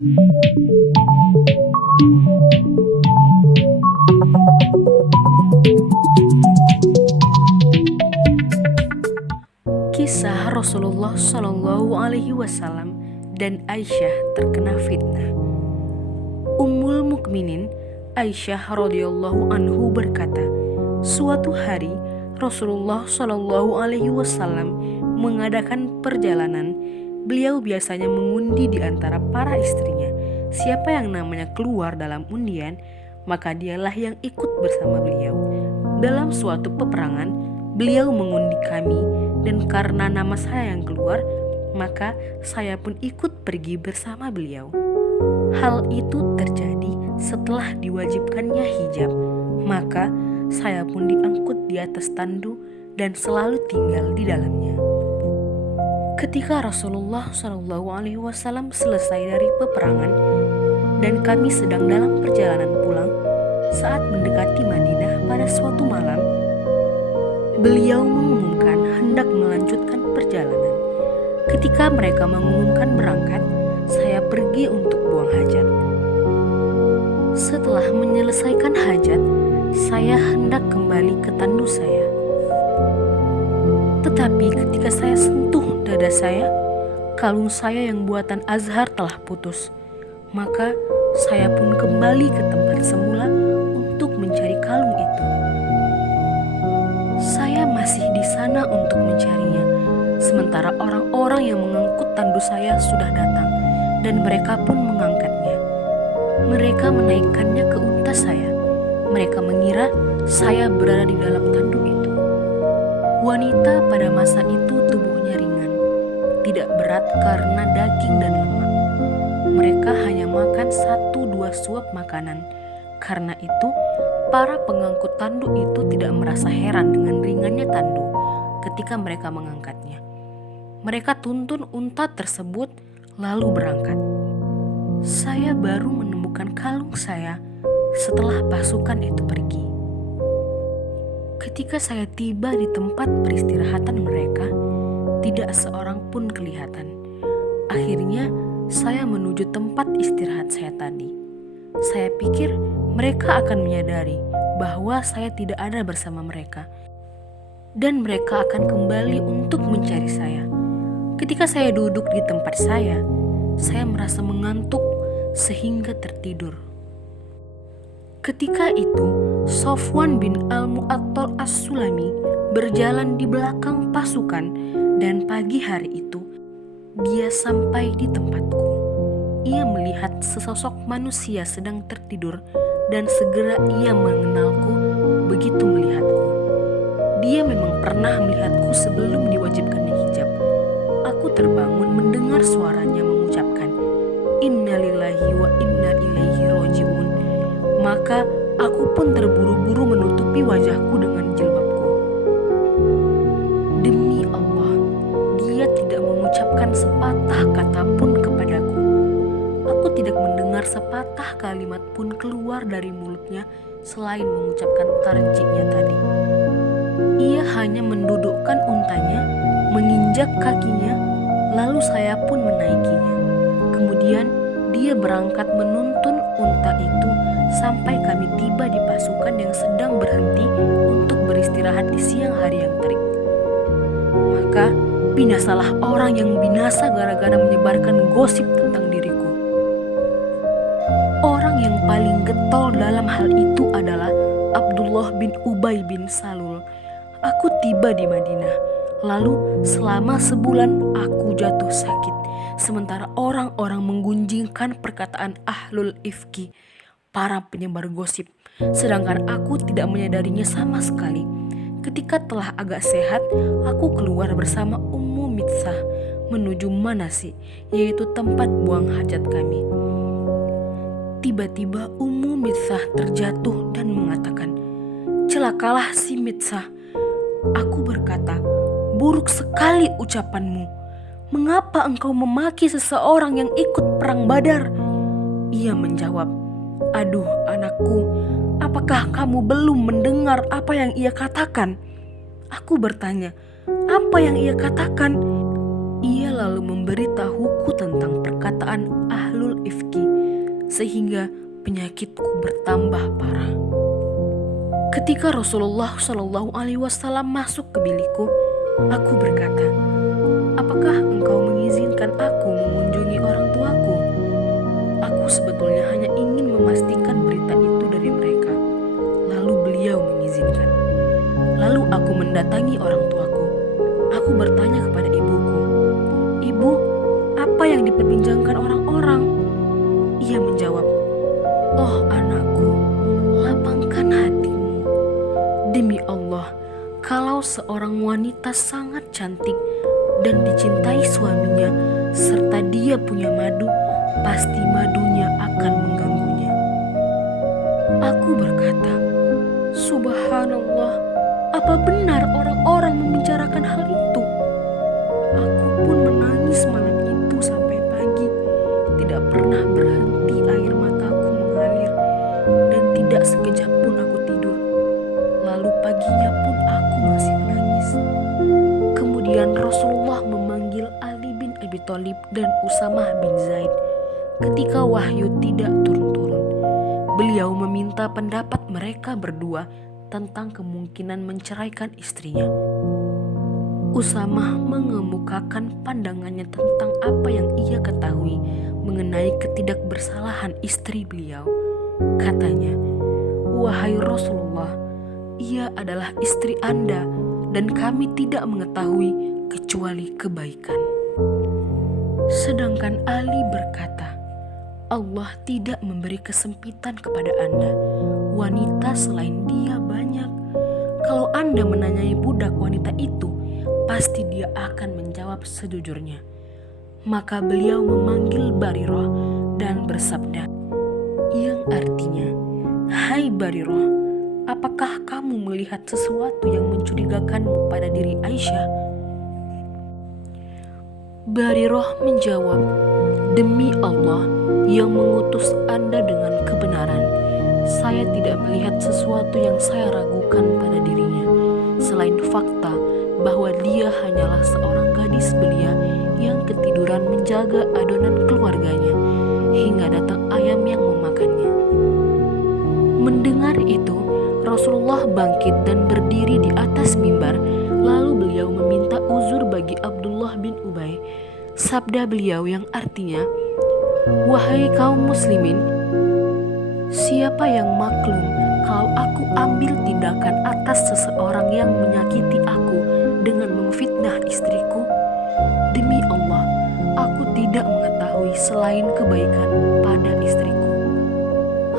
Kisah Rasulullah Shallallahu Alaihi Wasallam dan Aisyah terkena fitnah. Ummul Mukminin Aisyah radhiyallahu anhu berkata, suatu hari Rasulullah Shallallahu Alaihi Wasallam mengadakan perjalanan. Beliau biasanya mengundi di antara para istrinya. Siapa yang namanya keluar dalam undian, maka dialah yang ikut bersama beliau. Dalam suatu peperangan, beliau mengundi kami, dan karena nama saya yang keluar, maka saya pun ikut pergi bersama beliau. Hal itu terjadi setelah diwajibkannya hijab, maka saya pun diangkut di atas tandu dan selalu tinggal di dalamnya. Ketika Rasulullah SAW selesai dari peperangan dan kami sedang dalam perjalanan pulang, saat mendekati Madinah pada suatu malam, beliau mengumumkan hendak melanjutkan perjalanan. Ketika mereka mengumumkan berangkat, saya pergi untuk buang hajat. Setelah menyelesaikan hajat, saya hendak kembali ke tandu saya. Tetapi ketika saya sentuh dada saya, kalung saya yang buatan Azhar telah putus. Maka saya pun kembali ke tempat semula untuk mencari kalung itu. Saya masih di sana untuk mencarinya, sementara orang-orang yang mengangkut tandu saya sudah datang, dan mereka pun mengangkatnya. Mereka menaikkannya ke unta saya. Mereka mengira saya berada di dalam tandu itu. Wanita pada masa itu tubuhnya ringan, tidak berat karena daging dan lemak. Mereka hanya makan 1-2 suap makanan. Karena itu, para pengangkut tandu itu tidak merasa heran dengan ringannya tandu ketika mereka mengangkatnya. Mereka tuntun unta tersebut lalu berangkat. Saya baru menemukan kalung saya setelah pasukan itu pergi. Ketika saya tiba di tempat peristirahatan mereka, tidak seorang pun kelihatan. Akhirnya, saya menuju tempat istirahat saya tadi. Saya pikir mereka akan menyadari bahwa saya tidak ada bersama mereka, dan mereka akan kembali untuk mencari saya. Ketika saya duduk di tempat saya merasa mengantuk sehingga tertidur. Ketika itu, Sofwan bin Al-Mu'attal As-Sulami berjalan di belakang pasukan, dan pagi hari itu dia sampai di tempatku. Ia melihat sesosok manusia sedang tertidur dan segera ia mengenalku begitu melihatku. Dia memang pernah melihatku sebelum diwajibkannya hijab. Aku terbangun mendengar suaranya mengucapkan, "Innalillahi wa inna ilaihi raji'un." Maka aku pun terburu-buru menutupi wajahku dengan jilbabku. Demi Allah, dia tidak mengucapkan sepatah kata pun kepadaku. Aku tidak mendengar sepatah kalimat pun keluar dari mulutnya selain mengucapkan tarjiknya tadi. Ia hanya mendudukkan untanya, menginjak kakinya, lalu saya pun menaikinya. Kemudian dia berangkat menuntun unta itu sampai kami tiba di pasukan yang sedang berhenti untuk beristirahat di siang hari yang terik. Maka binasalah orang yang binasa gara-gara menyebarkan gosip tentang diriku. Orang yang paling getol dalam hal itu adalah Abdullah bin Ubay bin Salul. Aku tiba di Madinah, lalu selama sebulan aku jatuh sakit, sementara orang-orang menggunjingkan perkataan ahlul ifki, para penyebar gosip, sedangkan aku tidak menyadarinya sama sekali. Ketika telah agak sehat, aku keluar bersama Ummu Mitsah menuju Manasik, yaitu tempat buang hajat kami. Tiba-tiba Ummu Mitsah terjatuh dan mengatakan, "Celakalah si Mitsah." Aku berkata, "Buruk sekali ucapanmu. Mengapa engkau memaki seseorang yang ikut perang Badar?" Ia menjawab, "Aduh anakku, apakah kamu belum mendengar apa yang ia katakan?" Aku bertanya, "Apa yang ia katakan?" Ia lalu memberitahuku tentang perkataan ahlul ifki sehingga penyakitku bertambah parah. Ketika Rasulullah Shallallahu Alaihi Wasallam masuk ke bilikku, aku berkata, "Apakah engkau mengizinkan aku mengunjungi orang tuaku? Aku sebetulnya hanya ingin memastikan berita itu dari mereka." Lalu beliau mengizinkan. Lalu aku mendatangi orang tuaku. Aku bertanya kepada ibuku, "Ibu, apa yang diperbincangkan orang-orang?" Ia menjawab, "Oh anakku, lapangkan hatimu. Demi Allah, kalau seorang wanita sangat cantik dan dicintai suaminya, serta dia punya madu, pasti madunya akan mengganggunya." Aku berkata, "Subhanallah, apa benar orang-orang membicarakan hal itu?" Aku pun menangis malam itu sampai pagi. Tidak pernah berhenti air mataku mengalir, dan tidak sekejap pun aku tidur. Lalu paginya pun aku masih menangis. Kemudian Rasulullah memanggil Ali bin Abi Thalib dan Usamah bin Zaid ketika wahyu tidak turun-turun. Beliau meminta pendapat mereka berdua tentang kemungkinan menceraikan istrinya. Usamah mengemukakan pandangannya tentang apa yang ia ketahui mengenai ketidakbersalahan istri beliau. Katanya, "Wahai Rasulullah, ia adalah istri Anda dan kami tidak mengetahui kecuali kebaikan." Sedangkan Ali berkata, "Allah tidak memberi kesempitan kepada Anda. Wanita selain dia banyak. Kalau Anda menanyai budak wanita itu, pasti dia akan menjawab sejujurnya." Maka beliau memanggil Barirah dan bersabda, yang artinya, "Hai Barirah, apakah kamu melihat sesuatu yang mencurigakanmu pada diri Aisyah?" Barirah menjawab, "Demi Allah yang mengutus Anda dengan kebenaran, saya tidak melihat sesuatu yang saya ragukan pada dirinya, selain fakta bahwa dia hanyalah seorang gadis belia yang ketiduran menjaga adonan keluarganya hingga datang ayam yang memakannya." Mendengar itu, Rasulullah bangkit dan berdiri di atas mimbar, lalu beliau meminta uzur bagi Abdullah bin Ubay. Sabda beliau yang artinya, "Wahai kaum muslimin, siapa yang maklum kalau aku ambil tindakan atas seseorang yang menyakiti aku dengan memfitnah istriku? Demi Allah, aku tidak mengetahui selain kebaikan pada istriku."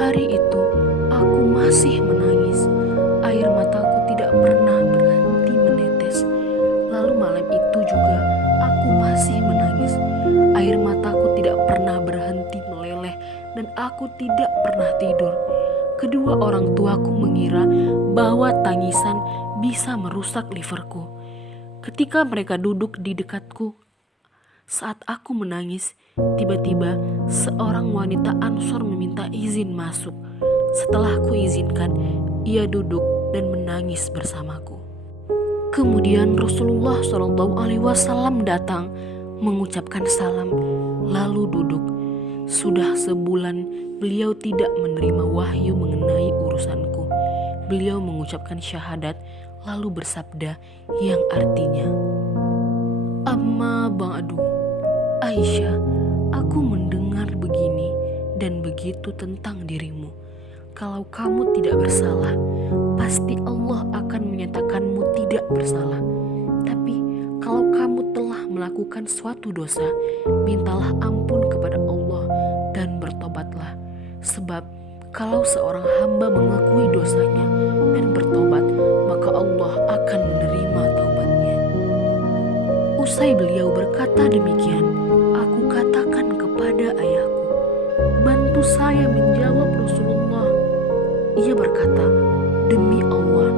Hari itu aku masih menangis. Air mataku tidak pernah berhenti menetes. Lalu malam itu juga aku masih menangis. Air mataku tidak pernah berhenti meleleh dan aku tidak pernah tidur. Kedua orang tuaku mengira bahwa tangisan bisa merusak liverku. Ketika mereka duduk di dekatku saat aku menangis, tiba-tiba seorang wanita Ansor meminta izin masuk. Setelah kuizinkan, ia duduk dan menangis bersamaku. Kemudian Rasulullah SAW datang mengucapkan salam, lalu duduk. Sudah sebulan beliau tidak menerima wahyu mengenai urusanku. Beliau mengucapkan syahadat lalu bersabda yang artinya, "Amma ba'du, Aisyah, aku mendengar begini dan begitu tentang dirimu. Kalau kamu tidak bersalah, pasti Allah akan menyatakanmu tidak bersalah. Tapi kalau kamu telah melakukan suatu dosa, mintalah ampun kepada Allah dan bertobatlah. Sebab kalau seorang hamba mengakui dosanya dan bertobat, maka Allah akan menerima taubatnya." Usai beliau berkata demikian, aku katakan kepada ayahku, "Bantu saya menjawab Rasulullah." Ia berkata, "Demi Allah,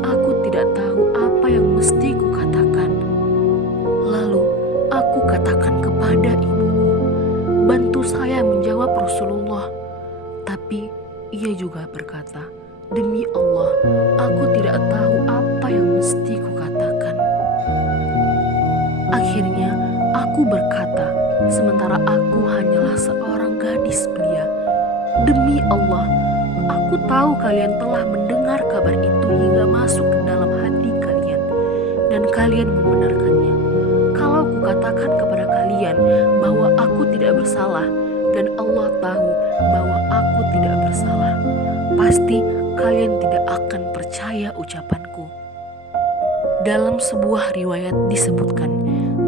aku tidak tahu apa yang mesti kukatakan." Lalu aku katakan kepada ibuku, "Bantu saya menjawab Rasulullah." Tapi ia juga berkata, "Demi Allah, aku tidak tahu apa yang mesti kukatakan." Akhirnya aku berkata, sementara aku hanyalah seorang gadis belia, Allah, aku tahu kalian telah mendengar kabar itu hingga masuk ke dalam hati kalian, dan kalian membenarkannya. Kalau kukatakan kepada kalian bahwa aku tidak bersalah, dan Allah tahu bahwa aku tidak bersalah, pasti kalian tidak akan percaya ucapanku. Dalam sebuah riwayat disebutkan,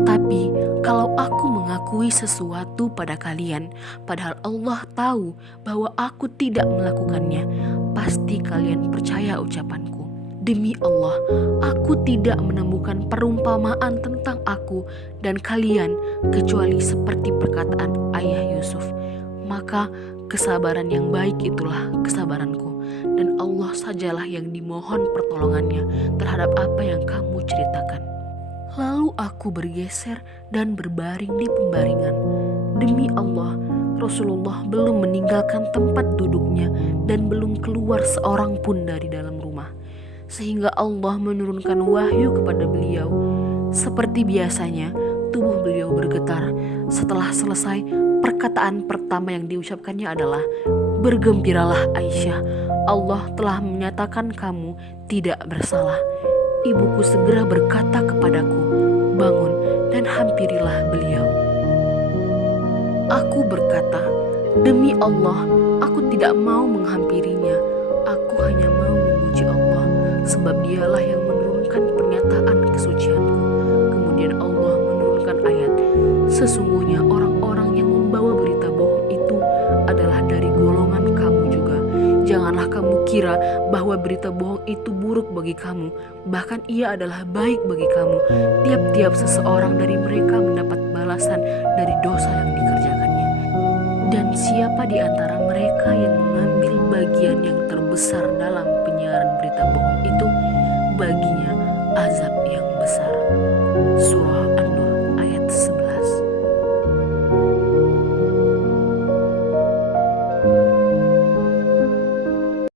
tapi kalau aku mengakui sesuatu pada kalian, padahal Allah tahu bahwa aku tidak melakukannya, pasti kalian percaya ucapanku. Demi Allah, aku tidak menemukan perumpamaan tentang aku dan kalian kecuali seperti perkataan ayah Yusuf. Maka kesabaran yang baik itulah kesabaranku, dan Allah sajalah yang dimohon pertolongannya terhadap apa yang kamu ceritakan. Lalu aku bergeser dan berbaring di pembaringan. Demi Allah, Rasulullah belum meninggalkan tempat duduknya dan belum keluar seorang pun dari dalam rumah, sehingga Allah menurunkan wahyu kepada beliau. Seperti biasanya, tubuh beliau bergetar. Setelah selesai, perkataan pertama yang diucapkannya adalah, "Bergembiralah Aisyah, Allah telah menyatakan kamu tidak bersalah." Ibuku segera berkata kepadaku, "Bangun dan hampirilah beliau." Aku berkata, "Demi Allah, aku tidak mau menghampirinya. Aku hanya mau memuji Allah, sebab dialah yang menurunkan pernyataan kesucianku." Kemudian Allah menurunkan ayat, "Sesungguhnya orang-orang yang membawa berita bohong itu adalah dari golongan kamu juga. Janganlah kamu kira bahwa berita bohong itu buruk bagi kamu, bahkan ia adalah baik bagi kamu. Tiap-tiap seseorang dari mereka mendapat balasan dari dosa yang dikerjakannya. Dan siapa di antara mereka yang mengambil bagian yang terbesar dalam penyiaran berita bohong itu, baginya azab yang